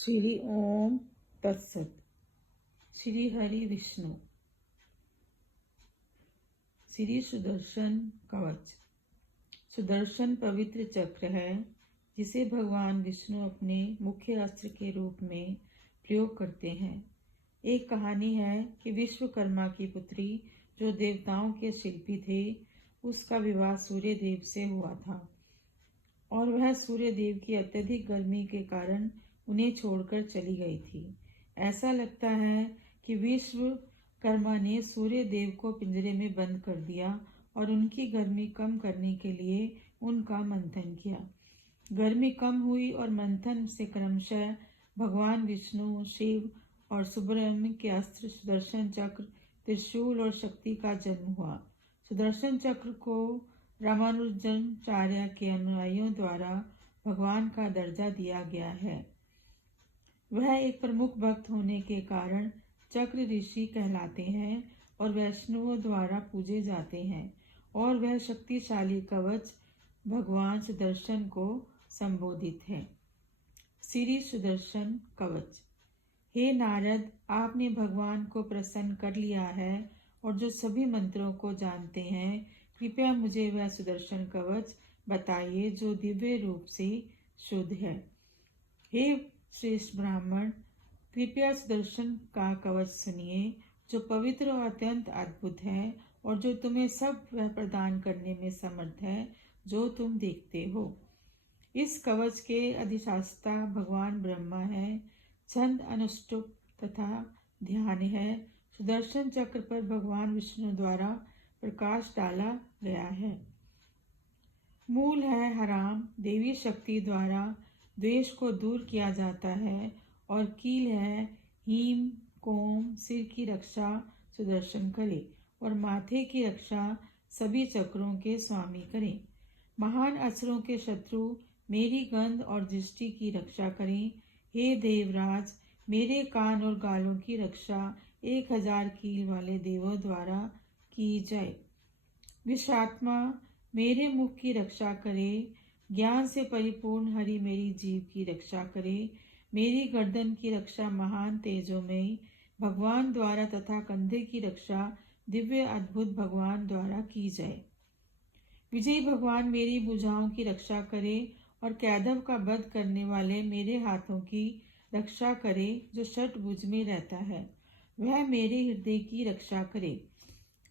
श्री ओम तत्सत। श्री हरि विष्णु। श्री सुदर्शन कवच। सुदर्शन पवित्र चक्र है जिसे भगवान विष्णु अपने मुख्य अस्त्र के रूप में प्रयोग करते हैं। एक कहानी है कि विश्वकर्मा की पुत्री जो देवताओं के शिल्पी थे, उसका विवाह सूर्य देव से हुआ था और वह सूर्य देव की अत्यधिक गर्मी के कारण उन्हें छोड़कर चली गई थी। ऐसा लगता है कि विश्वकर्मा ने सूर्य देव को पिंजरे में बंद कर दिया और उनकी गर्मी कम करने के लिए उनका मंथन किया। गर्मी कम हुई और मंथन से क्रमशः भगवान विष्णु, शिव और सुब्रह्मण्य के अस्त्र सुदर्शन चक्र, त्रिशूल और शक्ति का जन्म हुआ। सुदर्शन चक्र को रामानुजाचार्य के अनुयायियों द्वारा भगवान का दर्जा दिया गया है। वह एक प्रमुख भक्त होने के कारण चक्र ऋषि कहलाते हैं और वैष्णवों द्वारा पूजे जाते हैं, और वह शक्तिशाली कवच भगवान सुदर्शन को संबोधित है। श्री सुदर्शन कवच। हे नारद, आपने भगवान को प्रसन्न कर लिया है और जो सभी मंत्रों को जानते हैं, कृपया मुझे वह सुदर्शन कवच बताइए जो दिव्य रूप से शुद्ध है। हे श्रेष्ठ ब्राह्मण, कृपया सुदर्शन का कवच सुनिए जो पवित्र और अत्यंत अद्भुत है और जो तुम्हें सब वह प्रदान करने में समर्थ है जो तुम देखते हो। इस कवच के अधिष्ठाता भगवान ब्रह्मा है। छंद अनुष्टुप तथा ध्यान है। सुदर्शन चक्र पर भगवान विष्णु द्वारा प्रकाश डाला गया है। मूल है हराम, देवी शक्ति द्वारा द्वेष को दूर किया जाता है, और कील है हीम कोम, सिर की रक्षा सुदर्शन करे और माथे की रक्षा सभी चक्रों के स्वामी करें। महान असुरों के शत्रु मेरी गंध और दृष्टि की रक्षा करें। हे देवराज, मेरे कान और गालों की रक्षा 1000 कील वाले देवों द्वारा की जाए। विषात्मा मेरे मुख की रक्षा करे। ज्ञान से परिपूर्ण हरि मेरी जीव की रक्षा करे। मेरी गर्दन की रक्षा महान तेजोमयी भगवान द्वारा तथा कंधे की रक्षा दिव्य अद्भुत भगवान द्वारा की जाए। विजयी भगवान मेरी भुजाओं की रक्षा करे और कैदव का वध करने वाले मेरे हाथों की रक्षा करे जो षटभुज में रहता है, वह मेरे हृदय की रक्षा करे।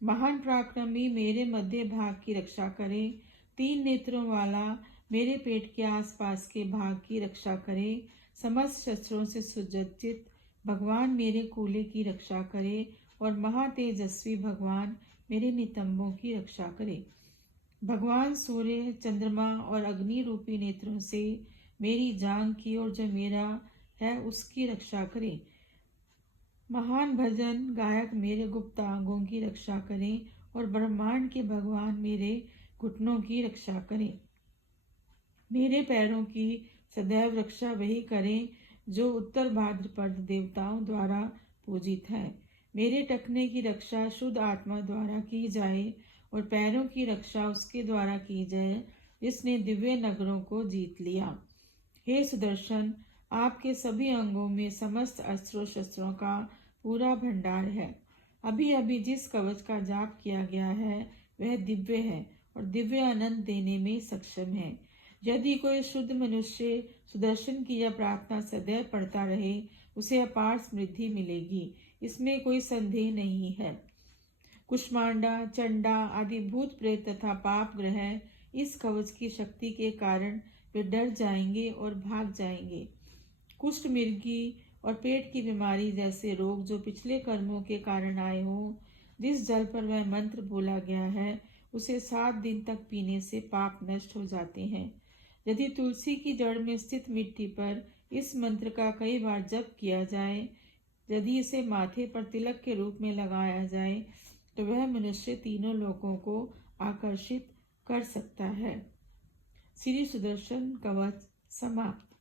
महान पराक्रमी मेरे मध्य भाग की रक्षा करे। 3 नेत्रों वाला मेरे पेट के आसपास के भाग की रक्षा करे। समस्त शस्त्रों से सुसज्जित भगवान मेरे कूल्हे की रक्षा करे और महातेजस्वी भगवान मेरे नितंबों की रक्षा करे। भगवान सूर्य, चंद्रमा और अग्नि रूपी नेत्रों से मेरी जांघ की और जो मेरा है उसकी रक्षा करे। महान भजन गायक मेरे गुप्तांगों की रक्षा करें और ब्रह्मांड के भगवान मेरे घुटनों की रक्षा करें। मेरे पैरों की सदैव रक्षा वही करें जो उत्तर भाद्रपद देवताओं द्वारा पूजित है। मेरे टखने की रक्षा शुद्ध आत्मा द्वारा की जाए और पैरों की रक्षा उसके द्वारा की जाए जिसने दिव्य नगरों को जीत लिया। हे सुदर्शन, आपके सभी अंगों में समस्त अस्त्रों शस्त्रों का पूरा भंडार है। अभी अभी जिस कवच का जाप किया गया है वह दिव्य है और दिव्य आनंद देने में सक्षम है। यदि कोई शुद्ध मनुष्य सुदर्शन की यह प्रार्थना सदैव पढ़ता रहे, उसे अपार समृद्धि मिलेगी, इसमें कोई संदेह नहीं है। कुष्मांडा, चंडा आदि भूत प्रेत तथा पाप ग्रह इस कवच की शक्ति के कारण वे डर जाएंगे और भाग जाएंगे। कुष्ठ मृगी और पेट की बीमारी जैसे रोग जो पिछले कर्मों के कारण आए हों, जिस जल पर वह मंत्र बोला गया है उसे 7 दिन तक पीने से पाप नष्ट हो जाते हैं। यदि तुलसी की जड़ में स्थित मिट्टी पर इस मंत्र का कई बार जप किया जाए, यदि इसे माथे पर तिलक के रूप में लगाया जाए, तो वह मनुष्य तीनों लोकों को आकर्षित कर सकता है। श्री सुदर्शन कवच समाप्त।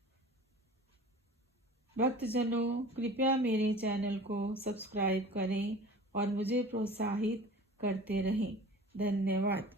भक्तजनों, कृपया मेरे चैनल को सब्सक्राइब करें और मुझे प्रोत्साहित करते रहें। धन्यवाद।